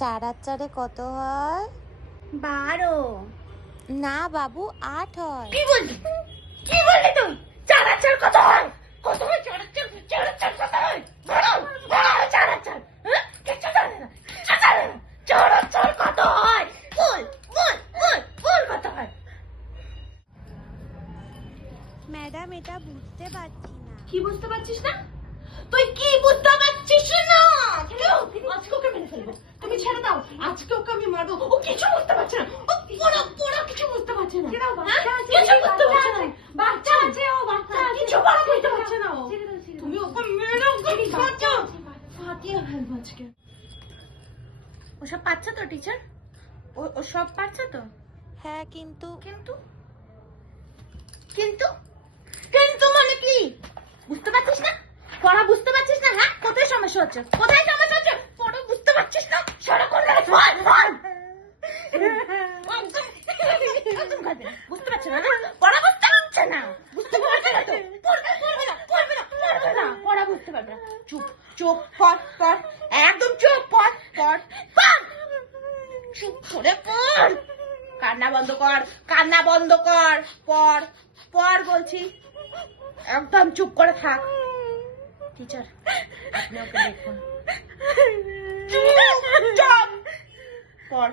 4 আর 4 কত হয়? 12। না বাবু 8 হয়। কি বললি তুই? 4 আর 4 কত হয়? কত হয় 4 আর 4 কত হয়? বলো 4 আর 4। হ্যাঁ, কিছু জানে না। 4 আর 4 কত হয়? বল কত হয়? ম্যাডাম এটা বুঝতে পারছি না। কি বুঝতে পারছিস না? তুই কি বুঝতে পারছিস না? আজকে ওকে মেরে ফেলবো। তুমি ছেড়ে দাও। আজকে ওকে আমি মারবো। ও কিছু বুঝতে পারছে না। ও পুরো কিছু বুঝতে পারছে না। কিছু বুঝতে পারছে না। বাচ্চা আছে ও, বাচ্চা কিছু বুঝতে পারছে না ও। তুমি ওকে মেরে ফাটিয়ে ফেলবো আজকে। ওসব পাচ্ছে তো টিচার? ও সব পাচ্ছে তো? হ্যাঁ কিন্তু কিন্তু কিন্তু মানে কি? বুঝতে পারছিস না? পড়া বুঝতে পারছিস না? হ্যাঁ, কোথায় সমস্যা হচ্ছে? পড়া বুঝতে পারছিস না? সারা করে একদম খাবে না। বুঝতে পারছে না? পড়া বুঝতে পারছে না। বুঝতে পারছে না তো? পড়বে না। পড়া বুঝতে পারবে না। চুপ পড়। একদম চুপ পড়। চুপ করে পড়। কান্না বন্ধ কর। পড় বলছি। একদম চুপ করে থাক। টিচার, আপনি ওকে দেখুন। চুপ। পড়।